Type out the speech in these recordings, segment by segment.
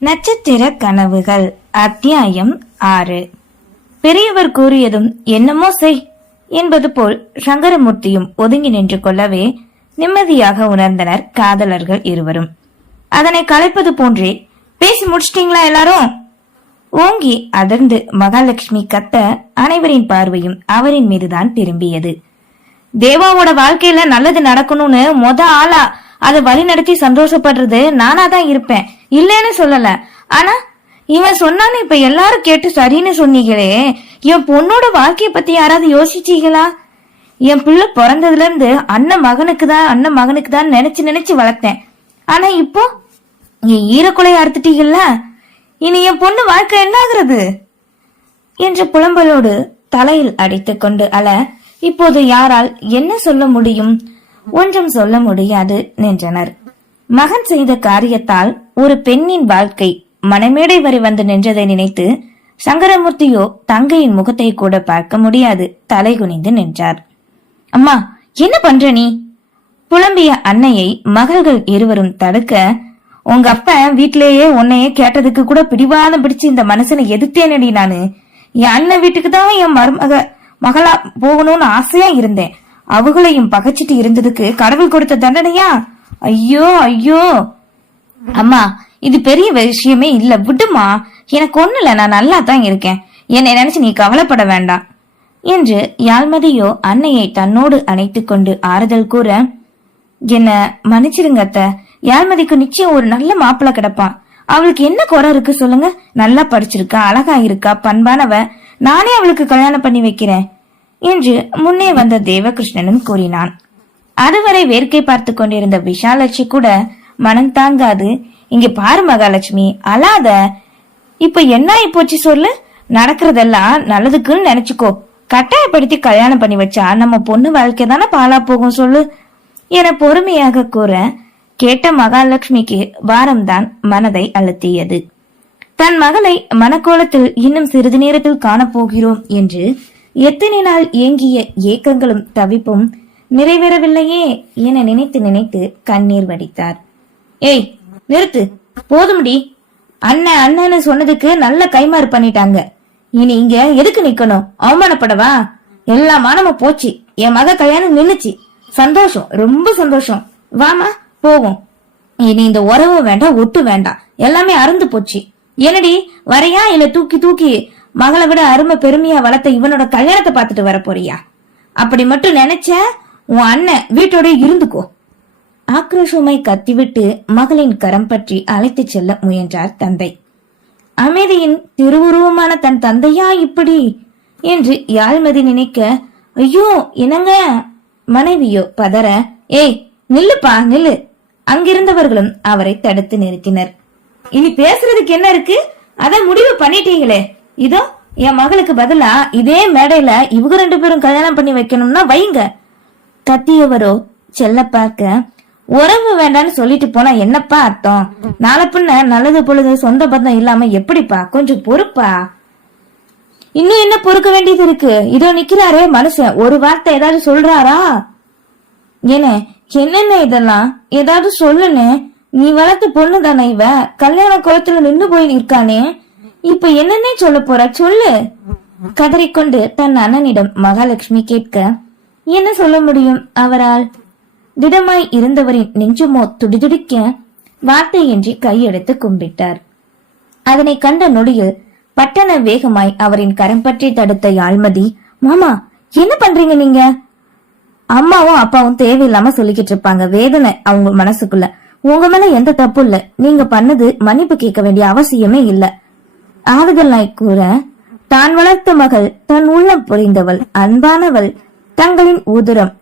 நட்சத்திர கனவுகள் அத்தியாயம் ஆறு. பெரியவர் கூறியதும் என்னமோ செய் என்பது போல் சங்கரமூர்த்தியும் ஒதுங்கி நின்று கொள்ளவே நிம்மதியாக உணர்ந்தனர் காதலர்கள் இருவரும். அதனை கலைப்பது போன்றே. பேசி முடிச்சிட்டீங்களா எல்லாரும்? ஓங்கி அதிர்ந்து மகாலட்சுமி கத்த அனைவரின் பார்வையும் அவரின் மீதுதான் திரும்பியது. தேவாவோட வாழ்க்கையில நல்லது நடக்கணும்னு மொத ஆளா அதை வழி நடத்தி சந்தோஷப்படுறது நானா தான் இருப்பேன். இல்லைன்னு சொல்லல. ஆனா இவன் சொன்னான்னு இப்ப எல்லாரும் கேட்டு சரின்னு சொன்னீங்களே என் பொண்ணோட வாழ்க்கைய பத்தி யாராவது யோசிச்சீங்களா? என் பிள்ளை பிறந்ததுல இருந்து அண்ணன் மகனுக்கு தான் அண்ணன் மகனுக்கு தான் நினைச்சு நினைச்சு வளர்த்தேன். ஆனா இப்போ என் ஈரக்குலைய அறுத்துட்டீங்கல்ல? இனி என் பொண்ணு வாழ்க்கை என்ன ஆகுறது என்ற புலம்பலோடு தலையில் அடித்து கொண்டு அல இப்போது யாரால் என்ன சொல்ல முடியும்? ஒன்றும் சொல்ல முடியாது நின்றனர். மகன் செய்த காரியத்தால் ஒரு பெண்ணின் வாழ்க்கை மனமேடை வரை வந்து நின்றதை நினைத்து சங்கரமூர்த்தியோ தங்கையின் முகத்தை கூட பார்க்க முடியாது. தலை குனிந்து நின்றார். அம்மா என்ன பண்ற நீ? புலம்பிய அன்னையை மகள்கள் இருவரும் தடுக்க உங்க அப்ப வீட்டிலேயே உன்னையே கேட்டதுக்கு கூட பிடிவாதம் பிடிச்சு இந்த மனசனை எதிர்த்தேனடி நானு. என் அண்ணன் வீட்டுக்கு தான் என் மருமக மகளா போகணும்னு ஆசையா இருந்தேன். அவங்களையும் பகைச்சிட்டு இருந்ததுக்கு கடவுள் கொடுத்த தண்டனையா? ஐயோ ஐயோ. அம்மா இது பெரிய விஷயமே இல்ல. விடுமா எனக்கு ஒண்ணு இல்ல. நான் நல்லா தான் இருக்கேன். என்னை நினைச்சு நீ கவலைப்பட வேண்டாம். என்று யாழ்மதியோ அன்னையை தன்னோடு அணைத்துக் கொண்டு ஆறுதல் கூற என்ன மன்னிச்சிருங்க அத்த. யாழ்மதிக்கு நிச்சயம் ஒரு நல்ல மாப்பிள்ள கிடப்பான். அவளுக்கு என்ன குறை இருக்கு சொல்லுங்க. நல்லா படிச்சிருக்கா அழகா இருக்கா பண்பானவ. நானே அவளுக்கு கல்யாணம் பண்ணி வைக்கிறேன். என்று முன்னே வந்த தேவகிருஷ்ணனும் கூறினான். அதுவரை வேர்க்கை பார்த்து கொண்டிருந்த விஷாலட்சி கூட மனம் தாங்காது. இங்க பாரு மகாலட்சுமி அழாத. இப்ப என்ன ஆயி போச்சு சொல்லு? நடக்கிறதெல்லாம் நல்லதுக்குன்னு நினைச்சுக்கோ. கட்டாயப்படுத்தி கல்யாணம் பண்ணி வச்சா நம்ம பொண்ணு வாழ்க்கை தானே பாலா போகும் சொல்லு. என பொறுமையாக கூற கேட்ட மகாலட்சுமிக்கு வாரம்தான் மனதை அழுத்தியது. தன் மகளை மனக்கோலத்தில் இன்னும் சிறிது நேரத்தில் காணப்போகிறோம் என்று எத்தனை நாள் ஏங்கிய ஏக்கங்களும் தவிப்பும் நிறைவேறவில்லையே என நினைத்து நினைத்து கண்ணீர் வடித்தார். ஏய் நிறுத்து. போதும்டி. அண்ணன் அண்ணன்னு சொன்னதுக்கு நல்ல கைமாறு பண்ணிட்டாங்க. இனி இங்க எதுக்கு நிக்கணும்? அவமானப்படவா? எல்லா மானமும் போச்சு. என் மக கல்யாணம் நின்னுச்சு. சந்தோஷம் ரொம்ப சந்தோஷம். வாமா போவோம். இனி இந்த உறவு வேண்டாம் ஒட்டு வேண்டாம். எல்லாமே அறுந்து போச்சு. என்னடி வரையா இல்ல தூக்கி தூக்கி மகளை விட அருமை பெருமையா வளர்த்த இவனோட கல்யாணத்தை பார்த்துட்டு வர போறியா? அப்படி மட்டும் நினைச்ச உன் அண்ணன் வீட்டோட இருந்துக்கோ. ஆக்ரோஷமாய் கத்திவிட்டு மகளின் கரம் பற்றி அழைத்துச் செல்ல முயன்றார் தந்தை. அமைதியின் திருவுருவமான தன் தந்தையா இப்படி? என்று யாழ்மதி நினைக்க ஐயோ என்னங்க? மனைவியோ பதற. ஏய் நில்லுப்பா நில்லு. அங்கிருந்தவர்களும் அவரை தடுத்து நிறுத்தினர். இனி பேசுறதுக்கு என்ன இருக்கு? அத முடிவு பண்ணிட்டீங்களே. இதோ என் மகளுக்கு பதிலா இதே மேடையில இவங்க ரெண்டு பேரும் கல்யாணம் பண்ணி வைக்கணும்னா வைங்க. கத்தியவரோ செல்ல பார்க்க. உறவு வேண்டான்னு சொல்லிட்டு போனா என்னப்பா அர்த்தம்? நாளை பின்ன நல்லது பொழுது சொந்த பந்தம் இல்லாம எப்படிப்பா? கொஞ்சம் பொறுப்பா? இன்னும் என்ன பொறுக்க வேண்டியது இருக்கு? இதோ நிக்கிறாரே மனுஷன். ஒரு வார்த்தை ஏதாவது சொல்றாரா? ஏனே என்னென்ன இதெல்லாம்? ஏதாவது சொல்லுன்னு நீ வளர்த்த பொண்ணு தானே இவ. கல்யாண குளத்துல நின்னு போய் நிற்கானே. இப்ப என்னன்னே சொல்ல போற? சொல்லு. கதறிக்கொண்டு தன் அண்ணனிடம் மகாலட்சுமி கேட்க என்ன சொல்ல முடியும் அவரால்? திடமாய் இருந்தவரின் நெஞ்சுமோ துடிதுடிக்க வார்த்தையின்றி கையெடுத்து கும்பிட்டார். அதனை கண்ட நொடியில் பட்டண வேகமாய் அவரின் கரம் பற்றி தடுத்த யாழ்மதி மாமா என்ன பண்றீங்க நீங்க? அம்மாவும் அப்பாவும் தேவையில்லாம சொல்லிக்கிட்டு இருப்பாங்க. வேதனை அவங்க மனசுக்குள்ள. உங்க மேல எந்த தப்பு இல்ல. நீங்க பண்ணது மன்னிப்பு கேட்க வேண்டிய அவசியமே இல்ல. ஆறுதல் நாய் கூற தான் வளர்த்த மகள் தன் உள்ளம் புரிந்தவள் அன்பானவள் தங்களின் ஊதுரம்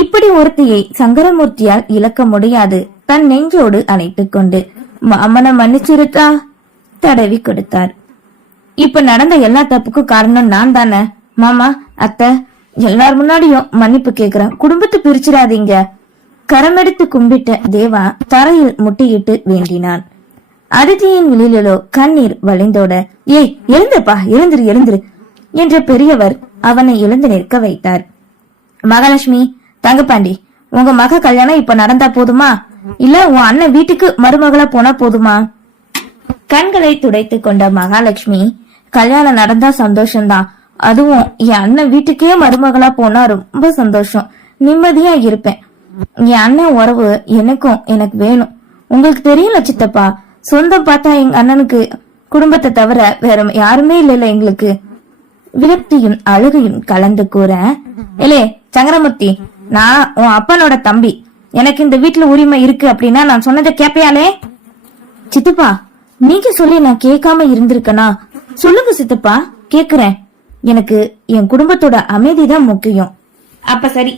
இப்படி ஒருத்தியை சங்கரமூர்த்தியால் இழக்க முடியாது. தன் நெஞ்சோடு அணைத்துக் கொண்டு. மாமன மன்னிச்சிருத்தா? தடவி கொடுத்தார். இப்ப நடந்த எல்லா தப்புக்கும் காரணம் நான் தானே? மாமா அத்தை எல்லார் முன்னாடியும் மன்னிப்பு கேக்குறேன். குடும்பத்தை பிரிச்சிடாதீங்க. கரமெடுத்து கும்பிட்ட தேவா தரையில் முட்டியிட்டு வேண்டினான். அதிதியின் விழிலோ கண்ணீர் வளைந்தோட ஏய் எழுந்துப்பா எழுந்திரு எழுந்திரு என்ற பெரியவர் அவனை எழுந்து நிற்க வைத்தார். மகாலட்சுமி தங்கப்பாண்டி உங்க மக கல்யாணம் இப்ப நடந்தா போதுமா? இல்ல உன் அண்ணன் வீட்டுக்கு மருமகளா போனா போதுமா? கண்களை துடைத்து கொண்ட மகாலட்சுமி கல்யாணம் நடந்தா சந்தோஷம்தான். அதுவும் என் அண்ணன் வீட்டுக்கே மருமகளா போனா ரொம்ப சந்தோஷம். நிம்மதியா இருப்பேன். என் அண்ணன் உறவு எனக்கும் எனக்கு வேணும். உங்களுக்கு தெரியல சித்தப்பா சொந்தம் பார்த்தா எங்க அண்ணனுக்கு குடும்பத்தை தவிர வேற யாருமே இல்லைல்ல எங்களுக்கு. விரக்தியும் அழுகையும் கலந்து கூற இல்லே சங்கரமூர்த்தி நான் உன் அப்பனோட தம்பி. எனக்கு இந்த வீட்டுல உரிமை இருக்கு அப்படின்னா நான் சொன்னதை கேப்பையாலே சித்துப்பா நீங்க சொல்லி நான் கேட்காம இருந்திருக்கனா? சொல்லுங்க சித்துப்பா கேக்குறேன். எனக்கு என் குடும்பத்தோட அமைதி தான் முக்கியம். அப்ப சரி.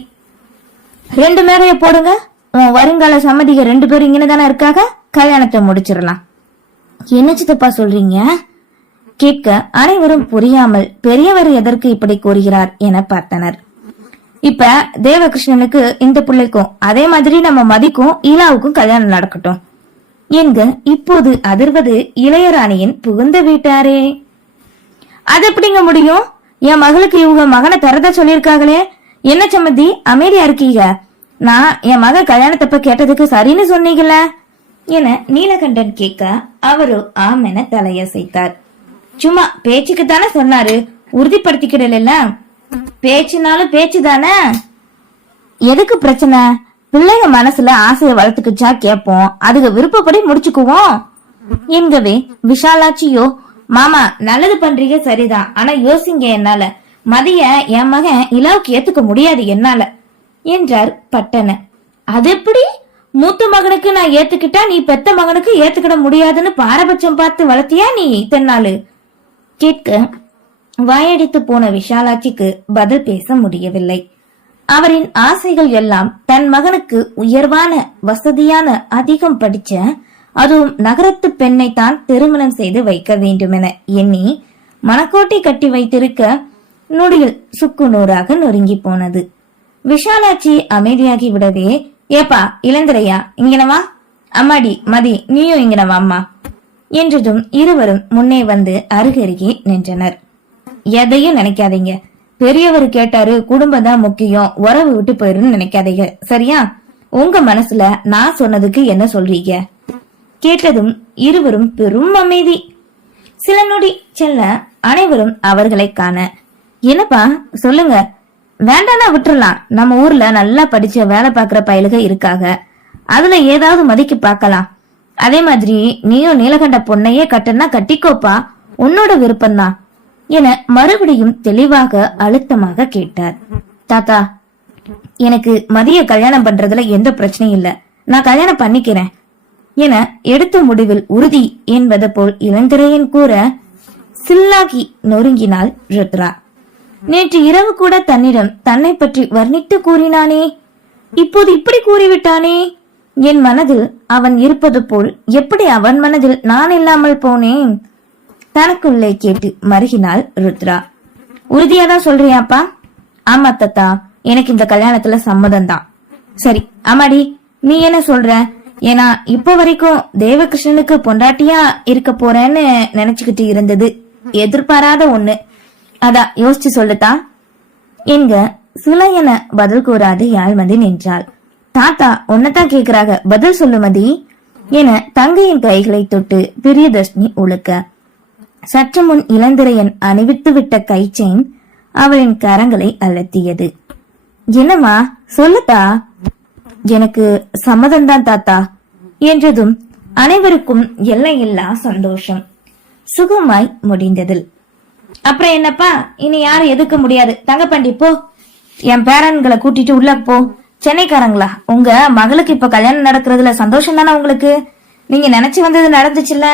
ரெண்டு மேரைய போடுங்க. உன் வருங்கால சம்மதிக ரெண்டு பேரும் இங்கன்னு தானே இருக்காங்க? கல்யாணத்தை முடிச்சிடலாம். என்ன சித்தப்பா சொல்றீங்க? கேட்க அனைவரும் புரியாமல் பெரியவர் எதற்கு இப்படி கூறுகிறார் என பார்த்தனர். இப்ப தேவகிருஷ்ணனுக்கு இந்த பிள்ளைக்கும் அதே மாதிரி நம்ம மதிக்கும் ஈலாவுக்கும் கல்யாணம் நடக்கட்டும். எங்க இப்போது அதிர்வது இளையராணியின் புகுந்த வீட்டாரே. அது எப்படிங்க முடியும்? என் மகளுக்கு இவங்க மகனை தரதா சொல்லியிருக்காங்களே? என்ன சம்மந்தி அமைதியா இருக்கீங்க? நான் என் மக கல்யாணத்தப்ப கேட்டதுக்கு சரின்னு சொன்னீங்கல்ல? என நீலகண்டன் கேட்க அவரு ஆமென தலையசைத்தார். சும்மா பேச்சுக்கு தானே சொன்னாரு? உறுதிப்படுத்திக்கிடல பேச்சுனாலும் பேச்சு தானே? எதுக்கு பிரச்சனை? பிள்ளைங்க மனசுல ஆசையை வளர்த்துக்குச்சா கேப்போம் அதுக்கு விருப்பப்படி முடிச்சுக்குவோம். என்கவே விஷாலாச்சியோ மாமா நல்லது பண்றீங்க சரிதான். ஆனா யோசிங்க என்னால. மதிய என் மகன் இலாவுக்கு ஏத்துக்க முடியாது என்னால. என்றார் பட்டன அது எப்படி? மூத்த மகனுக்கு நான் ஏத்துக்கிட்டா நீ பெத்த மகனுக்கு ஏத்துக்கிட முடியாதுன்னு பாரபட்சம் பார்த்து வளர்த்தியா நீ இத்தனை நாள் கேட்க வாயடித்து போன விஷாலாட்சிக்கு பதில் பேச முடியவில்லை. அவரின் ஆசைகள் எல்லாம் தன் மகனுக்கு உயர்வான வசதியான அதிகம் படிச்ச அதுவும் நகரத்து பெண்ணை தான் திருமணம் செய்து வைக்க வேண்டுமென எண்ணி மனக்கோட்டை கட்டி வைத்திருக்க நொடியில் சுக்கு நூறாக நொறுங்கி போனது. விஷாலாட்சி அமைதியாகி விடவே ஏப்பா இளந்திரையா இங்கனவா அம்மாடி மதி நீயும் இங்கனவா அம்மா. என்றதும் இருவரும் முன்னே வந்து அருகருகே நின்றனர். எதையும் நினைக்காதீங்க. பெரியவர் கேட்டாரு குடும்பம் தான் முக்கியம் உறவு விட்டு போயிருன்னு நினைக்காதீங்க. சரியா? உங்க மனசுல நான் சொன்னதுக்கு என்ன சொல்றீங்க? கேட்டதும் இருவரும் பெரும் அமைதி. சில நொடி செல்ல அனைவரும் அவர்களை காண. என்னப்பா சொல்லுங்க. வேண்டானா விட்டுறலாம். நம்ம ஊர்ல நல்லா படிச்ச வேலை பாக்குற பயலுக இருக்காக. அதுல ஏதாவது மதிக்கு பார்க்கலாம். அதே மாதிரி நீயும் நீலகண்ட பொண்ணையே கட்டுனா கட்டிக்கோப்பா. உன்னோட விருப்பம்தான். என மறுபடியும் தெளிவாக அழுத்தமாக கேட்டார். தாத்தா எனக்கு மதிய கல்யாணம் பண்றதுல எந்த பிரச்சனையும் இல்ல. நான் கல்யாணம் பண்ணிக்கிறேன் என எடுத்த முடிவில் உறுதி என்பது போல் இளந்திரையன் கூற சில்லாகி நொறுங்கினாள் ருத்ரா. நேற்று இரவு கூட தன்னிடம் தன்னை பற்றி வர்ணித்து கூறினானே இப்போது இப்படி கூறிவிட்டானே? என் மனதில் அவன் இருப்பது போல் எப்படி அவன் மனதில் நான் இல்லாமல் போனேன்? தனக்குள்ளே கேட்டு மருகினாள் ருத்ரா. உறுதியாதான் சொல்றியாப்பா? ஆமா தத்தா எனக்கு இந்த கல்யாணத்துல சம்மதம் தான் சரி ஆமாடி நீ என்ன சொல்ற? ஏன்னா இப்போ வரைக்கும் தேவகிருஷ்ணனுக்கு பொண்டாட்டியா இருக்க போறேன்னு நினைச்சுக்கிட்டு இருந்தது. எதிர்பாராத ஒண்ணு. அதான் யோசிச்சு சொல்லுதா? என்க சிலையென பதில் கூறாது யாழ்மதி நின்றாள். தாத்தா உன்னதான் கேக்குறாங்க பதில் சொல்லுமதி என தங்கையின் கைகளை தொட்டு பிரியதர்ஷினி உழுக்க. சற்று முன் இளந்திரையன் அணிவித்து விட்ட கை செயின் அவளின் கரங்களை அழுத்தியது என்னம்மா சொல்லுதா எனக்கு சம்மதம்தான் தாத்தா என்றதும் அனைவருக்கும் எல்லையில்லா சந்தோஷம். சுகமாய் முடிந்ததில். அப்புறம் என்னப்பா? இனி யாரும் எதுக்க முடியாது? தங்கப்பாண்டி போ. என் பேரன்களை கூட்டிட்டு உள்ள போ. சென்னைக்காரங்களா? உங்க மகளுக்கு இப்ப கல்யாணம் நடக்கிறதுல சந்தோஷம் தானே உங்களுக்கு? நீங்க நினைச்சு வந்தது நடந்துச்சுல்ல?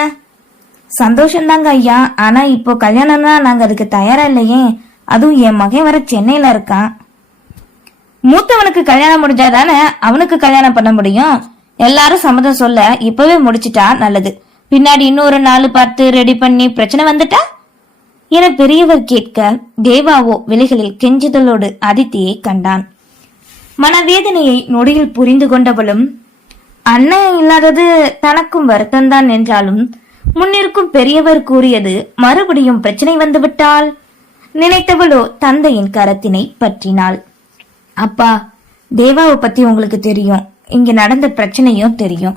சந்தோஷம் தாங்க ஐயா. ஆனா இப்போ கல்யாணம்னா நாங்க அதுக்கு தயாரா இல்லையே. அதுவும் என் மகன் வர சென்னையில இருக்கான். மூத்தவனுக்கு கல்யாணம் முடிஞ்சாதானே அவனுக்கு கல்யாணம் பண்ண முடியும்? எல்லாரும் சம்மதம் சொல்ல இப்பவே முடிச்சிட்டா நல்லது. பின்னாடி இன்னொரு நாள் பார்த்து ரெடி பண்ணி பிரச்சனை வந்துட்டா? என பெரியவர் கேட்க தேவாவோ விலைகளில் கெஞ்சுதலோடு அதித்தியை கண்டான். மனவேதனையை நொடியில் புரிந்து கொண்டவளும் அண்ணன் இல்லாதது தனக்கும் வருத்தம்தான் என்றாலும் முன்னிருக்கும் பெரியவர் கூறியது மறுபடியும் பிரச்சனை வந்துவிட்டால்? நினைத்தவளோ தந்தையின் கரத்தினை பற்றினாள். அப்பா தேவாவை பத்தி உங்களுக்கு தெரியும். இங்க நடந்த பிரச்சனையும் தெரியும்.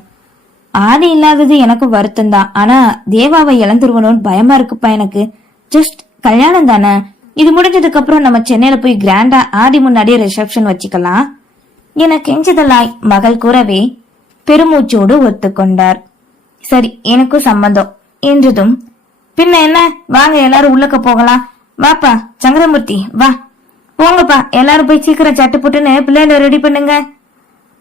ஆதி இல்லாதது எனக்கு வருத்தம் தான் ஆனா தேவாவை இழந்துருவணும்னு பயமா இருக்குப்பா எனக்கு. ஜஸ்ட் கல்யாணம் தானே. இது முடிஞ்சதுக்கு அப்புறம் நம்ம சென்னையில போய் கிராண்டா ஆடி முன்னாடியே ரிசப்ஷன் வச்சுக்கலாம். என கெஞ்சதலாய் மகள் கூறவே பெருமூச்சோடு ஒத்துக்கொண்டார். சரி எனக்கும் சம்பந்தம். என்றதும் பின்ன என்ன? வாங்க எல்லாரும் உள்ளக்க போகலாம். வாப்பா சங்கரமூர்த்தி வா. போங்கப்பா எல்லாரும் போய் சீக்கிரம் சட்டு போட்டுன்னு பிள்ளைகளை ரெடி பண்ணுங்க.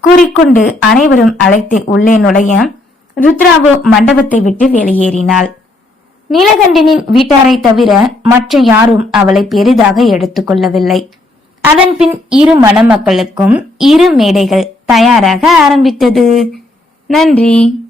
கூறிக்கொண்டு அனைவரும் அழைத்து உள்ளே நுழைய ருத்ராவு மண்டபத்தை விட்டு வெளியேறினாள். நீலகண்டனின் வீட்டாரை தவிர மற்ற யாரும் அவளை பெரிதாக எடுத்துக்கொள்ளவில்லை அதன்பின் இரு மணமக்களுக்கும் இரு மேடைகள் தயாராக ஆரம்பித்தது. நன்றி.